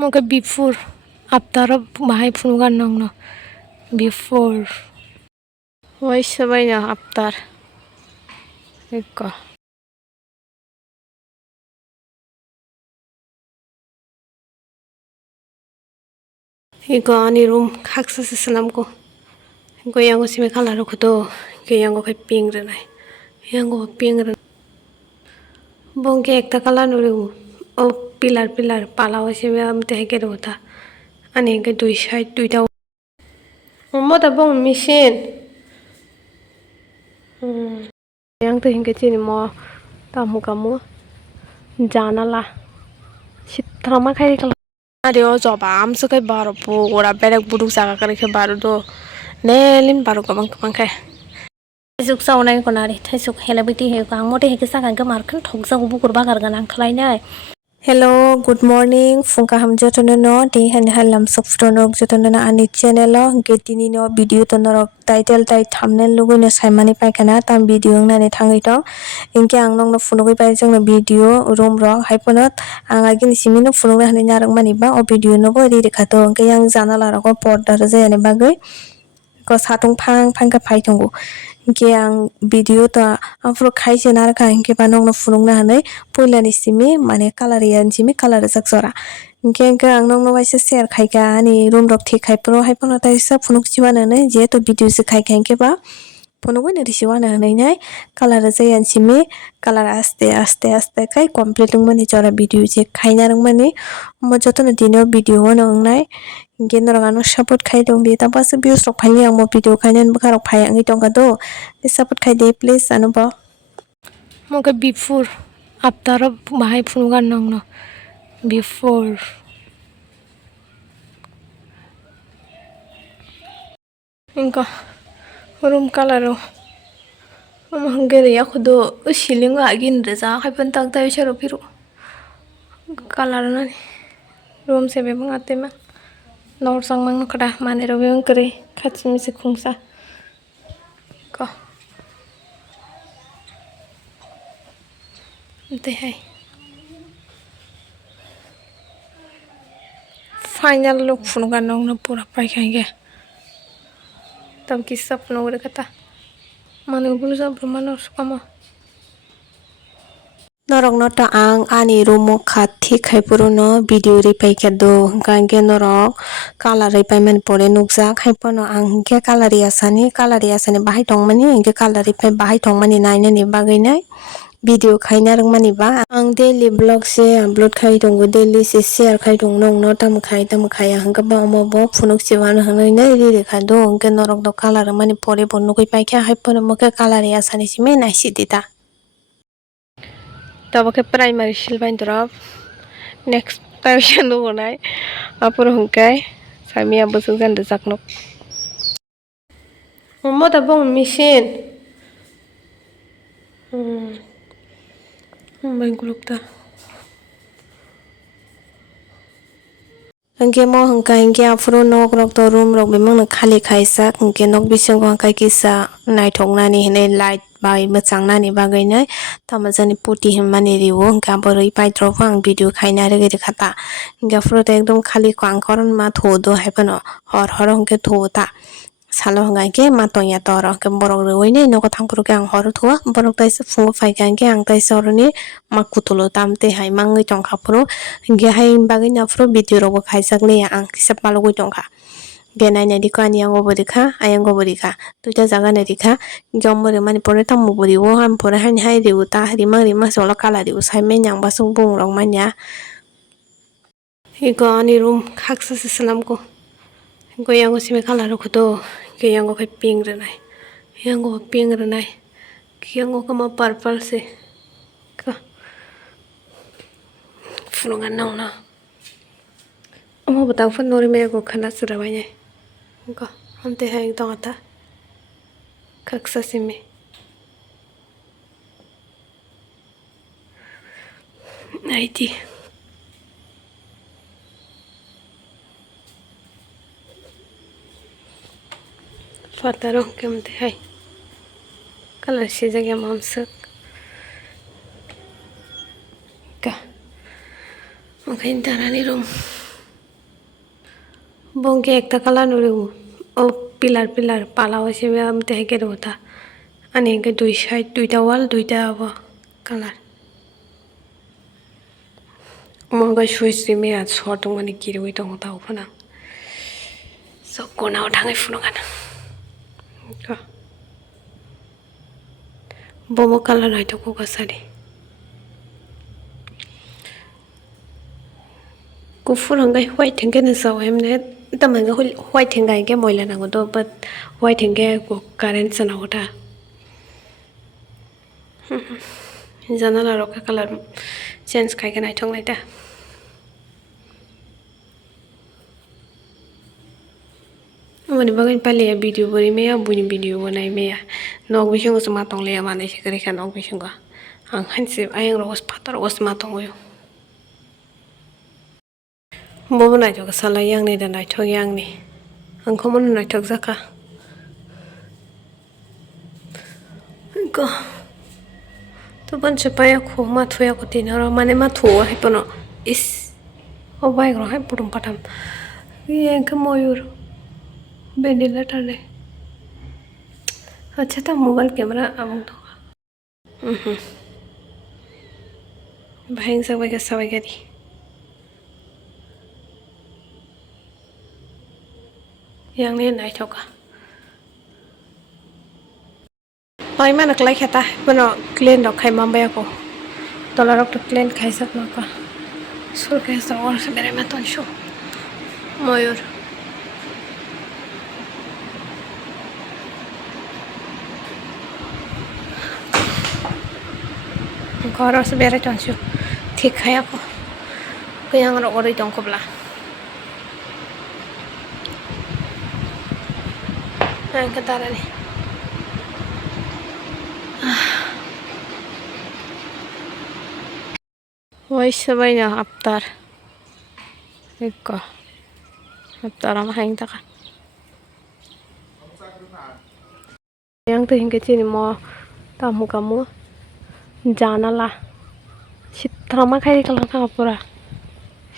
Mungkin before, after bahay punugan nong no. Before. Why sabay after. Ika. Ika ani room kaksa sesalam ko. Iko yang ko simi kalar ko to. Iko yang ko kay pink renai. Yang ko pink renai. Bongke ekta kalar nuru. O pilar pala wasi am teh ke rota. Ani ke dui side dui ta. Mo ta bong machine. Yang tuh hingga sini mau tamu kamu jana lah. Sitrama kai kalau ada coba am suka baru pu ora belak buduk saka kali ke baru do nelin baru kamang kai. Suk saunai konari thai suk helabiti he kang mote he kisa kang ke markan thok sa ubu kurba gargan ang khlai nai. Hello, good morning. Fungka ham jotono no di han halam softono jotono na ani channel getini no video tono title tai thumbnail lugu no saimani paikana tam video ngani thangai to inke ang nong no funugoi pai jong no video room ro haiponot ang agin simino funugna hani narang mani ba o video no bo ri rekha to inke yang janala ro ko porda ro jayani bagoi ko satung phang ka phai tongo inke ang video to afro khaise nar ka inke ba nong no funugna hanai poilani simi mane color yan simi color jak jora inke ang nong no waisa share khaika ani room rok thik khai pro haipono tai sa funuk chiwana ne je to video se khaika inke ba funugoi ne risiwana hanai nai color jayan simi color aste kai complete mani jora video je khaina rang mani mo joto no dino video no ngai inke norano support khai dong di ta pas views rok phai ang mo video khainan bukha rok phai angi tongka do support khai de please anuba mungkin before after bahay punugan nong no before inka room color Hungary aku do ceiling agin reza kai pentak tayo charo piru color na room se be mangate ma nor sang mang kada mane ro beng kre khachmi se khungsa ko te hai final look punugan nong no pura pai khange tam ki sapno re kata mane bulu sa brahmano kama norok no ta ang ani room khathi khai puro no video ri pai ka do gange norok color ri pai man pore nukja khai pono ang ke color asani bahai tongmani inge color ri pai bahai tongmani naina ni bagai nai video khaina rang mani ba ang daily vlog se upload khai dongo daily se share khai dong nong no tam khai ang ka ba mo bo phunuk chiwan hanoi nai ri re kha do inge norok do color mani pore bon nukoi pai kha hai pono mo ke color asani sime nai sidita tabo ke primary silbain drop next time shanu bonai apur hungkai samia busuk jan de jaknok mo ta bong machine bangkulukta angke mo hungkai angke apuro nok rok to room rok bemang na khali khaisa angke nok bising ko hungkai kisa naithok nani hine light bai machang nani bagai nai tamajani puti himmani riwo hingka boroi pai drop ang video khaina re gere khata hingka apuro te ekdom khali ko angkoron ma thodo haipano hor hingke thota salo hingka ke ma toya tor ke borok rewoi nei noko thangpuro ke ang hor thoa borok taisa fungo phaika angke ang taisa oroni ma kutulo tamte hai mangoi tongkha puro hingke hai bagai na apuro video rok bo khaijak nei ang kisa palogoi tongkha genai nai diko ani ang oborika ayang oborika tuita jaga nai dikha jomore mani pore tamu bori wo ham pore hani hai riu ta rimang solo kala riu sai me nyang basung bung rong manya iko ani room khaksa sesalam ko iko yang simi kala ro khoto ke yang ko pink renai yang ko pink renai yang ko kama purple se ka fulungan nong na mo batang fan nori me ko khana surabai nai ko ante hai dong ata kaksa simi naiti fataro kemte hai color se jagya mamsak ka mungkin darani room bongke ekta kalar nureu o pilar pala hoise am te heke rota ani heke dui side duita wall duita abo kalar mongai suisi me at sortung ani kirui tong ta upana so kona uthangai funungan ka bomo kalar nai to ko kasari kufur hangai white henge na saw emne tamanga white hengai ke moila na do but white henge ko current sana ota janala roka color change kai ganai thong naita mani bagan pale video bori meya buni video banai meya nog bising usma tong le amane sikari kan nog bising ga ang hansi ayang ros patar usma tong yo bobo nai to sala yang ni da nai thong yang ni ang khomon nai thok jaka ko to ban chapaya kho ma thoya ko tinara mane ma thoa hai pono is o bai gro hai purum patam ye ka moyur ventilator ne अच्छा था mobile camera among to bahing sabay gadi yang ni nai thoka oi mana klai khata bono clean dok khai mambaya ko tolarok to clean khai sak ma ka sul ke sa or se mere ma ton shu moyur घर से बेरे चंसु ठीक है को yang ro ori tong kobla ang katara ni woi sabai na aptar ekko aptar am haing taka yang to hinge chini mo tamu kamu janala chitrama khai kalang thanga pura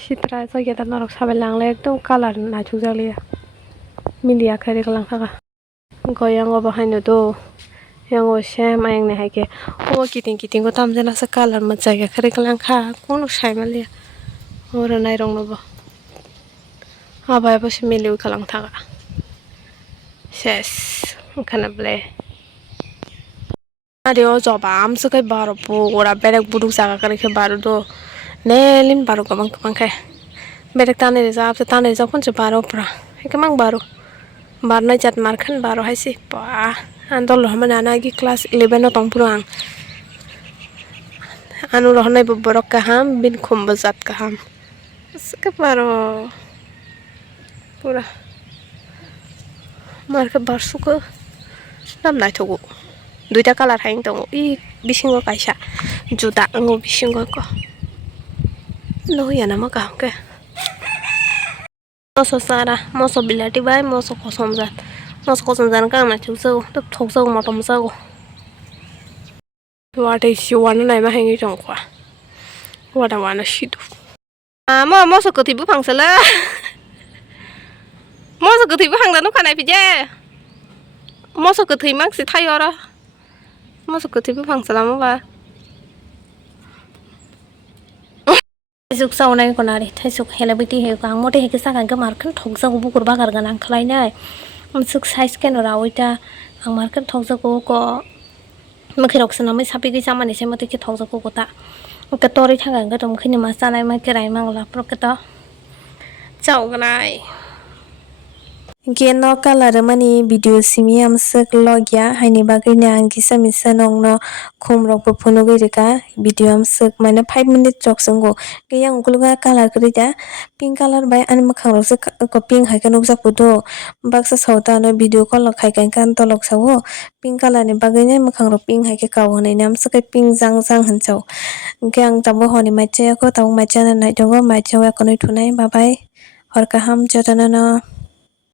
chitra so geta norok sabelang le ekdom color na chujali media khai kalang thanga goyang obo haino do yang o sem ayang ne haike o kiting ko tam jana sa color ma jaiga khai kalang kha kono saimalia ora nai rong nobo abai bo se meliu kalang thaga ses khana ble adio joba am so kai baro po ora berek buduk jaga kare ke baro do nelin baro kamang khai berek tane ja kon se baro pra ekemang baro barna jat markhan baro haisi pa andol rahman ana gi class 11 no tong purang anu rohnai borok kaham bin khum bazat kaham ska baro pura marka barsuko nam nai thogo duita color haing tongo I bisingo kaisa juta ngo bisingo ko lo yana ma ka ke moso sara moso bilati bai moso kosom jan ka na chu so to thok so ma tom so wate si wan nai ma hangi jong kwa wada wana shidu moso ko tibu phangsala moso ko tibu hangda no khanai pije moso ko thai mak si thai ora moso ko tibu phangsala mo ba juk saunai konari thaisuk helabiti he ka mote he kisa kan ka markan thokja go bukur bagar ganang khlai nai suk size ken raoita ang markan thokja go ko makhirok sana mai sapi gi samani se mate ki thokja go ta ka tori thanga ga tom khini ma sanai ma kerai mangla prokata chau ganai Geno color mani video simi am sek logya haini bagri ne ang kisa misa nong no khum rok bo phuno gurika video am sek mana 5 minute chok sango ke yang ukuluga color krita pink color bai an makhang rok se ko pink hai kanuk jak puto baksa sauta no video call khai kan tolok sawo pink color ni bagri ne makhang rok pink hai ke kaw hanai nam se pink jang hanchau ke ang tabo honi maiche ko taw maiche na nai dongo maiche wa konoi thunai bye bye hor kaham jatana na